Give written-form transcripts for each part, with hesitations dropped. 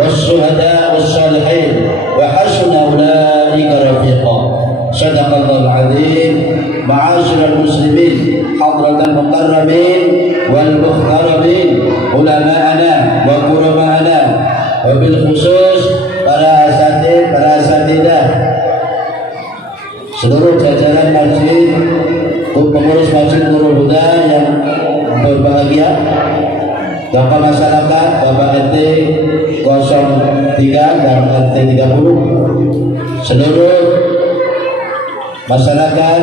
والشهداء والصالحين وحسن أولئك رفيقا. صدق الله العظيم. معاشر المسلمين حضرة المكرمين والمحترمين علماءنا وكرماءنا wabil-khusus para asatidz, para asatidah, seluruh jajaran masjid, pengurus masjid Nurul Huda yang berbahagia, tokoh masyarakat Bapak RT 03 dan RT 30, seluruh masyarakat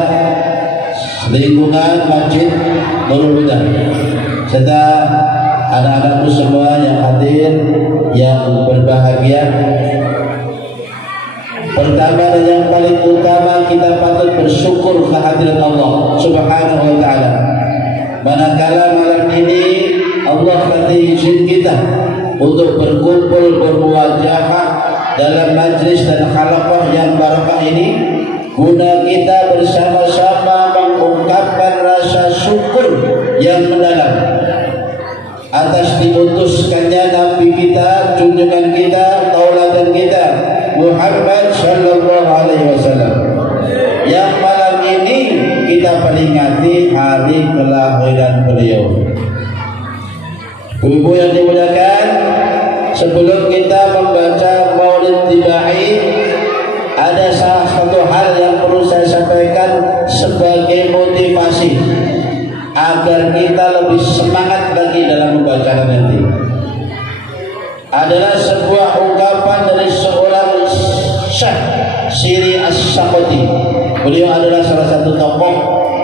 lingkungan masjid Nurul Huda, serta anak-anakku semua yang hadir, yang berbahagia. Pertama dan yang paling utama, kita patut bersyukur kehadiran Allah Subhanahu wa ta'ala. Manakala malam ini Allah kasih izin kita untuk berkumpul bermuajahah dalam majlis dan halaqah yang barakah ini, guna kita bersama-sama mengungkapkan rasa syukur yang mendalam atas diutuskannya Nabi kita, junjungan kita, tauladan kita Muhammad sallallahu alaihi wasallam, yang malam ini kita peringati hari kelahiran beliau. Ibu yang dimuliakan, sebelum kita membaca Maulid Tibai, ada salah satu hal yang perlu saya sampaikan sebagai motivasi agar kita lebih semangat lagi dalam membaca nanti. Adalah sebuah ungkapan dari seorang Syekh Siri As-Saqati. Beliau adalah salah satu tokoh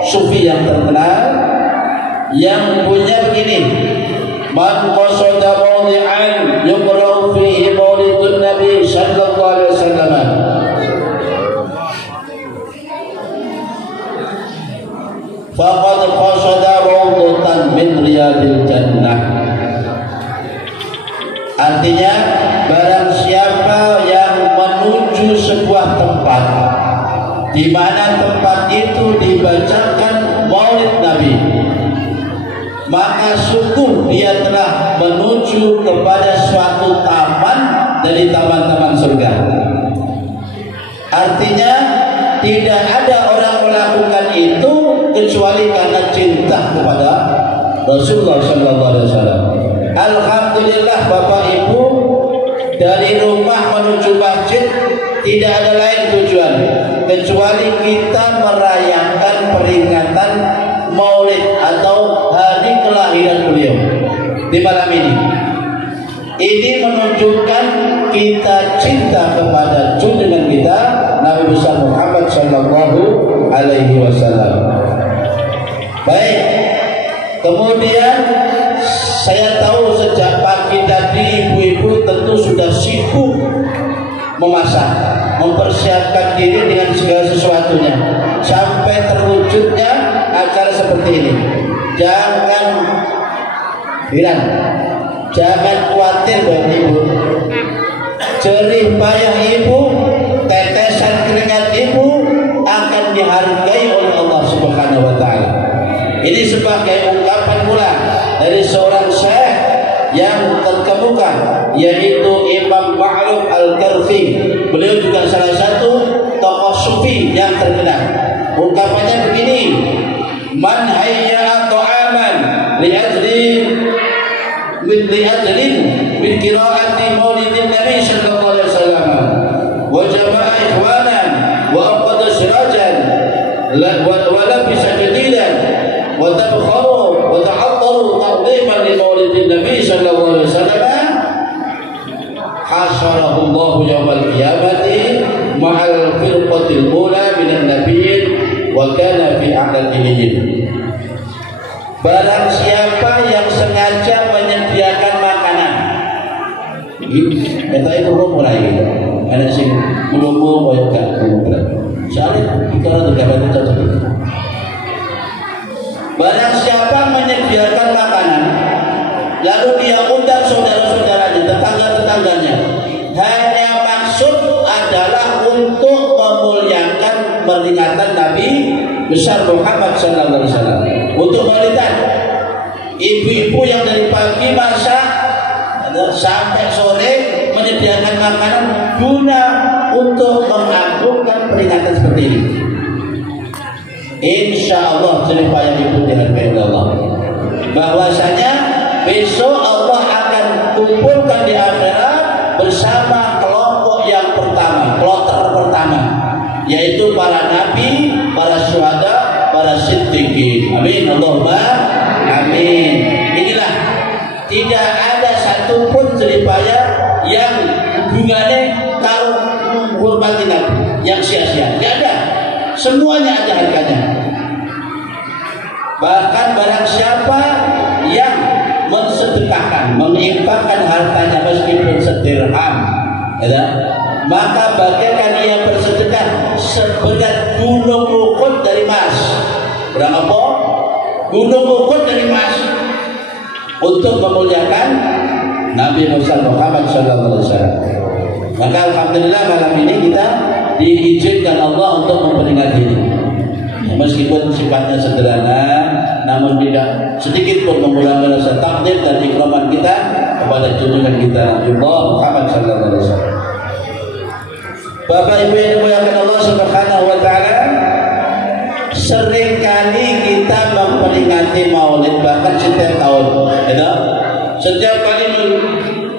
sufi yang terkenal yang punya begini: man qasada mawdi'an yuqra'u fihi maulidun nabi sallallahu alaihi wasallam faqad qasada rawdatan min riyadil jannah. Artinya, barang siapa yang menuju sebuah tempat di mana tempat itu dibacakan maulid Nabi, maka sungguh dia telah menuju kepada suatu taman dari taman-taman surga. Artinya, tidak ada orang melakukan itu kecuali karena cinta kepada Rasulullah SAW. Alhamdulillah Bapak Ibu, dari rumah menuju masjid tidak ada lain tujuan kecuali kita merayakan peringatan Maulid atau hari kelahiran beliau di malam ini. Ini menunjukkan kita cinta kepada junjungan kita Nabi besar Muhammad sallallahu alaihi wasallam. Baik, kemudian saya tahu sejak pagi tadi ibu-ibu tentu sudah sibuk memasak, mempersiapkan diri dengan segala sesuatunya sampai terwujudnya acara seperti ini. Jangan heran, jangan khawatir Bapak Ibu. Jerih payah ibu, tetesan keringat ibu akan dihargai oleh Allah Subhanahu wa ta'ala. Ini sebagai ungkapan pula dari seorang syekh yang terkemuka, yaitu Imam Ma'ruf Al-Karfi. Beliau juga salah satu tokoh sufi yang terkenal. Ungkapannya begini: man hayya ta'aman li'ajlin min qira'ati maulidin nabi sallallahu alaihi wasallam wa jama'a ikhwanan wa aqada sirajan wa labisa jadidan wa tabkharu wa ta'attaru taqdiman li maulidin nabi sallallahu alaihi wasallam hasyarahu Allah yawmal qiyamati ma'al firqatil ula minan nabiyyin wa kana fi a'dadihim. Barang siapa yang sengaja menyediakan makanan, kata itu mulai ada sing mulung koyo gak kumpulan. Soalnya bicara terdapat cocok. Barang siapa menyediakan makanan, lalu dia undang saudara-saudaranya, tetangga-tetangganya, hanya maksud adalah untuk memuliakan peringatan Nabi besar Muhammad sallallahu alaihi wasallam, untuk maulidan. Ibu-ibu yang dari pagi masak, sampai sore menyediakan makanan guna untuk mengagunkan peringatan seperti ini. Insya Allah cerita yang ibu dihargai Allah, bahwasanya besok Allah akan kumpulkan di akhirat bersama kelompok yang pertama, kloter pertama, yaitu para nabi, para syuhada, para siddiqin. Amin Allahumma amin. Inilah, tidak ada satupun jeripaya yang hubungannya kalau menghormati nabi yang sia-sia, tidak ada. Semuanya ada harganya. Bahkan barang siapa yang mensedekahkan, menginfakkan hartanya meskipun sedirham, ya, maka bagaikan ia bersedekah seberat gunung Uhud dari emas. Berapa? Gunung Uhud dari emas, untuk memuliakan Nabi Muhammad SAW. Maka alhamdulillah malam ini kita diizinkan Allah untuk memperingati ini. Meskipun sifatnya sederhana, namun tidak sedikit pun mengurangi rasa takdir dan ikraman kita kepada junjungan kita Nabi Muhammad SAW. Bapak Ibu yang dimuliakan Allah Subhanahu wa taala, seringkali kita memperingati Maulid, bahkan setiap tahun, ya, setiap kali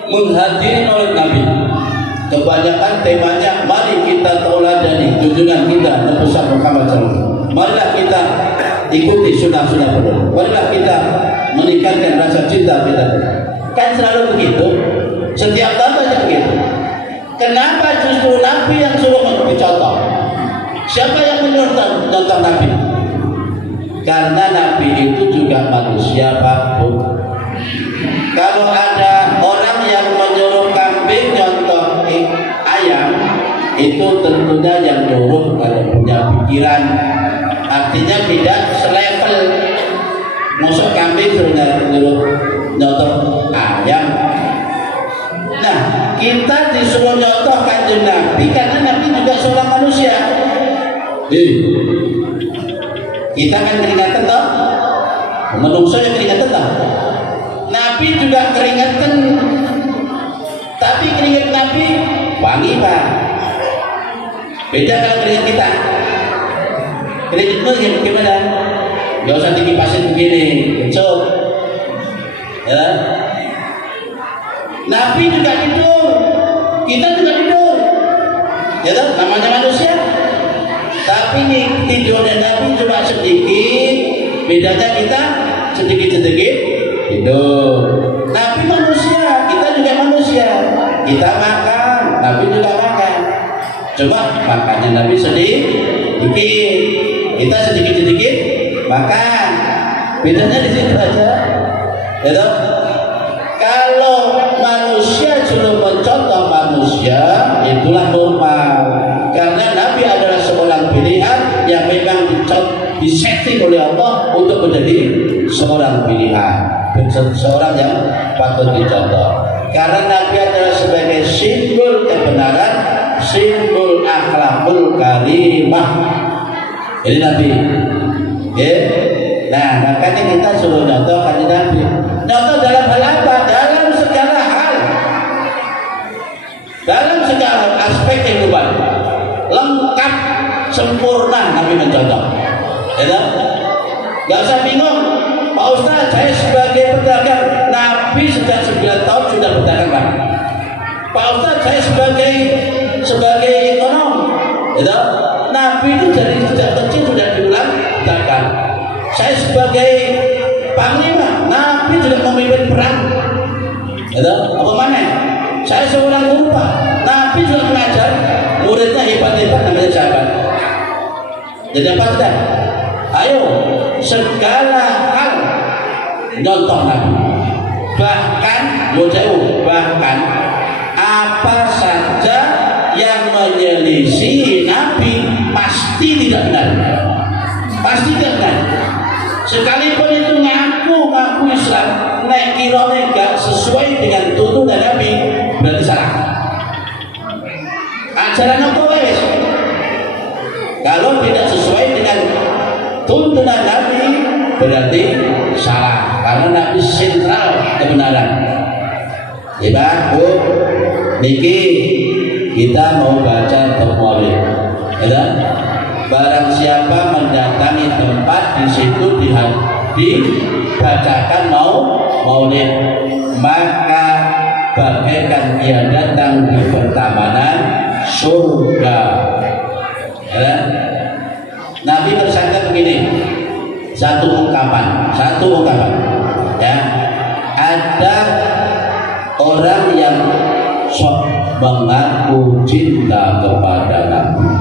menghadiri Maulid Nabi, kebanyakan temanya mari kita tauladani junjungan kita Nabi Muhammad SAW. Marilah kita ikuti sunnah-sunnah beliau. Marilah kita meningkatkan rasa cinta kita. Kan selalu begitu. Setiap tahun saja begitu. Kenapa justru Nabi yang suruh menjadi contoh? Siapa yang menyuruh contoh Nabi? Karena Nabi itu juga manusia, Pak Bu. Kalau ada orang yang menyuruh kambing contoh ayam, itu tentunya yang nyuruh pada punya pikiran. Artinya tidak selevel. Masuk kambing suruh nyontoh ayam. Nah, kita disuruh nyontoh kanjeng Nabi karena Nabi juga seorang manusia. Kita kan keringatan toh, menungso yang keringatan toh. Nabi juga keringatan, tapi keringat Nabi wangi, Pak. Beda kalau keringat kita. Keringatmu gimana? Gak usah dikipasin begini, kencok. Ya. Nabi juga tidur, kita juga tidur. Ya toh, namanya manusia. Tapi nih tidurnya Nabi cuma sedikit, bedanya kita sedikit-sedikit tidur. Nabi manusia, kita juga manusia. Kita makan, Nabi juga makan. Cuma makannya Nabi sedikit, kita sedikit-sedikit makan. Bedanya di situ aja. Ya toh? Kalau manusia sudah mencontoh manusia, itulah normal. Karena Nabi adalah seorang pilihan yang memang disetting oleh Allah untuk menjadi seorang pilihan, seorang yang patut dicontoh. Karena Nabi adalah sebagai simbol kebenaran, simbol akhlakul karimah. Ini Nabi. Ya. Nah, makanya kita suruh contoh kan Nabi. Contoh dalam hal apa? Dalam segala hal. Dalam segala aspek kehidupan. Lengkap, sempurna Nabi mencontoh. Ya, gak usah bingung. Pak Ustaz, saya sebagai pedagang, Nabi sejak 9 tahun sudah berdagang, Pak. Pak Ustaz, saya sebagai ekonom, ya, Nabi itu dari sejak kecil sudah diulang dagang. Saya sebagai panglima, Nabi juga memimpin perang. Ya, apa mana? Saya seorang guru, Pak. Nabi juga mengajar, muridnya hebat-hebat namanya sahabat. Jadi apa sudah? Ayo, segala hal contoh Nabi. Bahkan apa saja yang menyelisihi Nabi pasti tidak benar. Pasti tidak benar. Sekalipun itu ngaku Islam, nek kirane gak sesuai dengan tuntunan Nabi, berarti salah. Ajaran apa wes? Kalau tidak sesuai dengan tuntunan Nabi, berarti salah. Karena Nabi sentral kebenaran. Ya, Bu, niki kita mau baca maulid. Ya, barang siapa mendatangi tempat di situ dibacakan maulid, maka bagaikan ia datang di pertamanan surga. Ya. Nabi bersabda begini, satu ungkapan, ya, ada orang yang sok mengaku cinta kepada Nabi,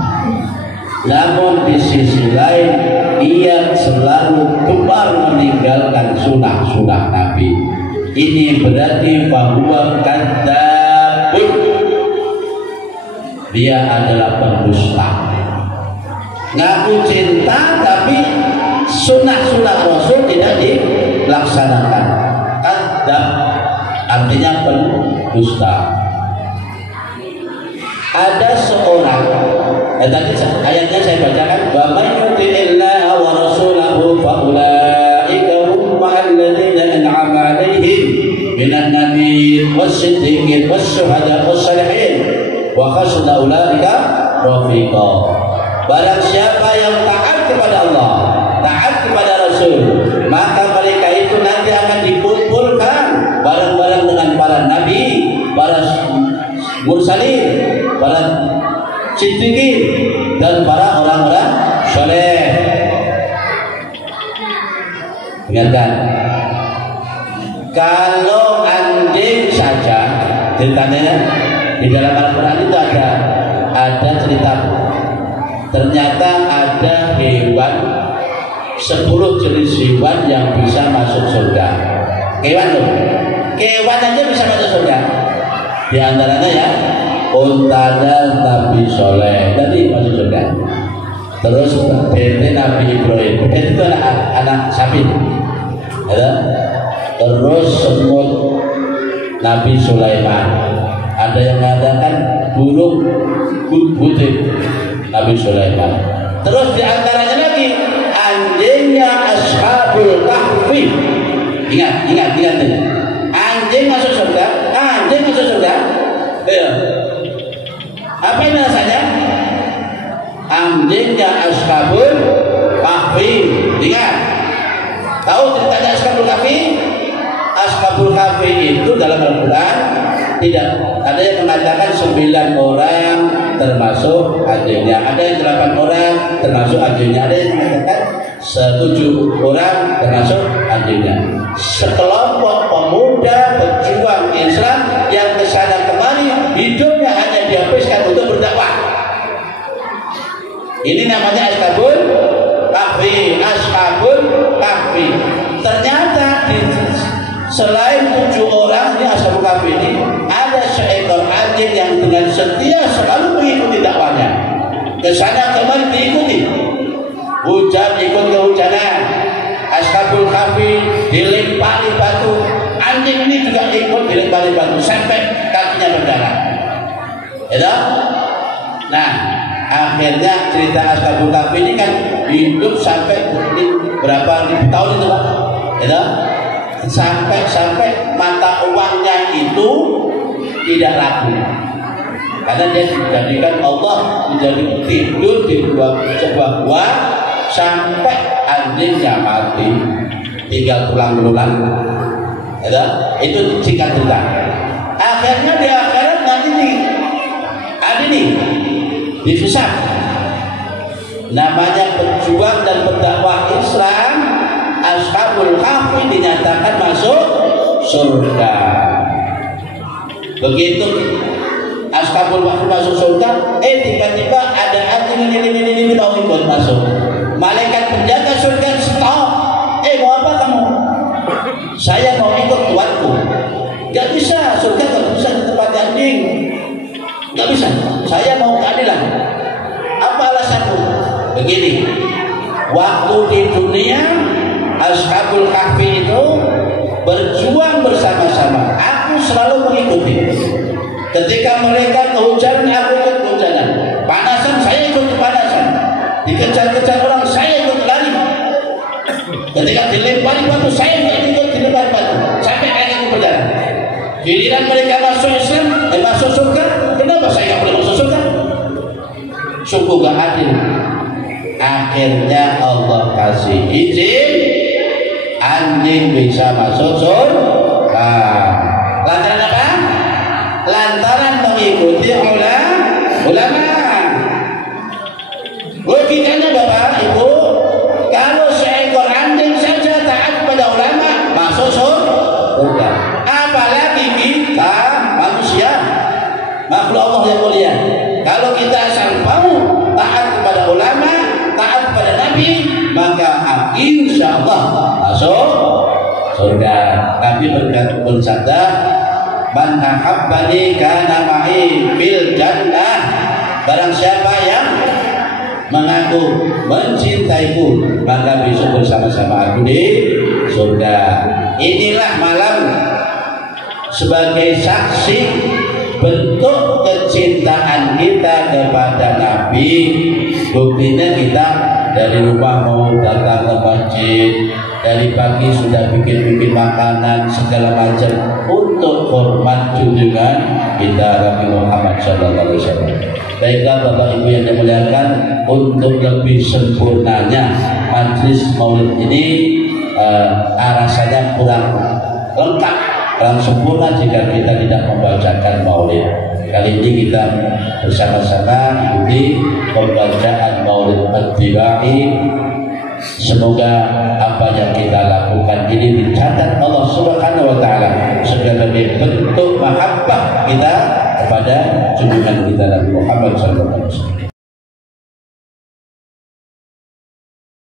namun di sisi lain ia selalu gemar meninggalkan sunnah Nabi. Ini berarti bahwa kadzabun, dia adalah pendusta. Ngaku cinta tapi sunnah Rasul tidak dilaksanakan. Kadzab artinya pendusta. Ada seorang, tadi ayatnya saya bacakan, wa may yuti'illaha wa rasulahu fa ulaika hum ma'alladzina an'ama 'alaihim minan nabiyyin was-siddiqin was-syuhada'i was-shalihin wa hasuna ulaika rafiqa. Barang siapa yang taat kepada Allah, taat kepada Rasul, maka mereka itu nanti akan dikumpulkan bareng-bareng dengan para nabi, para mursalin, para siddiqin, dan para orang-orang soleh. Ingatkan, kalau anjing saja, ceritanya di dalam Al-Quran itu ada cerita. Ternyata ada hewan 10 jenis hewan yang bisa masuk surga. Hewan loh, hewan aja bisa masuk surga. Di antaranya ya, untanya Nabi Soleh tadi masuk surga. Terus bete Nabi Ibrahim, bete itu anak sapi, ya. Terus semut Nabi Sulaiman. Ada yang mengatakan burung butik Nabi Sulaiman. Terus di antaranya lagi anjingnya Ashabul Kahfi. Ingat nih. Anjing masuk surga. Iya. Apa ini rasanya? Anjingnya Ashabul Kahfi. Ingat. Tahu ceritanya Ashabul Kahfi? Ashabul Kahfi itu dalam Al-Quran tidak ada yang mengatakan 9 orang termasuk anjingnya, ada yang 8 orang termasuk anjingnya, ada yang mengatakan 7 orang termasuk anjingnya. Sekelompok pemuda pejuang Islam yang kesana kemari, hidupnya hanya dihabiskan untuk berdakwah. Ini namanya Ashabul Kahfi. Ternyata selain 7 orang ini Ashabul Kahfi ini, ada seekor anjing yang dengan setia selalu mengikuti dakwanya. Kesana kemari diikuti. Hujan ikut kehujanan. Ashabul Kahfi dilempari batu. Anjing ini juga ikut dilempari batu sampai kakinya berdarah. Ya. Nah, akhirnya cerita Ashabul Kahfi ini kan hidup sampai berapa ribu tahun itu, Pak? Ya. Sampai mata uangnya itu tidak laku, karena dia dijadikan Allah menjadi tidur di sebuah gua sampai anjingnya mati, tinggal tulang-tulang. Ya, itu singkat cerita. Akhirnya di akhirat nanti ada nih disusah, namanya pejuang dan pendakwah Islam. Ashabul Kahfi dinyatakan masuk surga. Begitu Ashabul Kahfi masuk surga, tiba-tiba ada anjing ini mau ikut masuk. Malaikat penjaga surga stop. Mau apa kamu? Saya mau ikut tuanku. Gak bisa, surga gak bisa di tempat anjing. Gak bisa. Saya mau keadilan. Apa alasanmu? Begini, waktu di dunia Ashabul Kahfi itu berjuang bersama-sama. Aku selalu mengikuti. Ketika mereka kehujanan, aku ikut kehujanan. Panasan, saya ikut kepanasan. Dikejar-kejar orang, saya ikut lari. Ketika dilempari batu, saya ikut dilempari batu. Sampai akhirnya berjalan. Jadi Giliran mereka masuk Islam, masuk surga, kenapa saya nggak boleh masuk surga? Sungguh gak adil. Akhirnya Allah kasih izin anjing bisa masuk surga. Lantaran apa? Lantaran mengikuti ulama. Logikanya Bapak Ibu, kalau seekor anjing saja taat pada ulama masuk surga, apalagi kita manusia, makhluk Allah yang mulia. Kalau kita asal mau taat kepada ulama, taat kepada Nabi, maka insya Allah masuk surga. Nabi bersabda, "Man ahabbani kana ma'i fil jannah." Barang siapa yang mengaku mencintaiku, maka besok bersama-sama aku di surga. Inilah malam sebagai saksi bentuk kecintaan kita kepada Nabi. Buktinya kita dari rumah mau datang ke masjid, dari pagi sudah bikin makanan segala macam untuk hormat junjungan kita Nabi Muhammad SAW. Baiklah Bapak Ibu yang dimuliakan, untuk lebih sempurnanya majlis maulid ini rasanya kurang lengkap, kurang sempurna jika kita tidak membacakan maulid. Kali ini kita bersama-sama ikuti pembacaan maulid At-Tibai. Semoga apa yang kita lakukan ini dicatat Allah Subhanahu wa taala sebagai bentuk mahabbah kita kepada junjungan kita Nabi Muhammad sallallahu alaihi wasallam.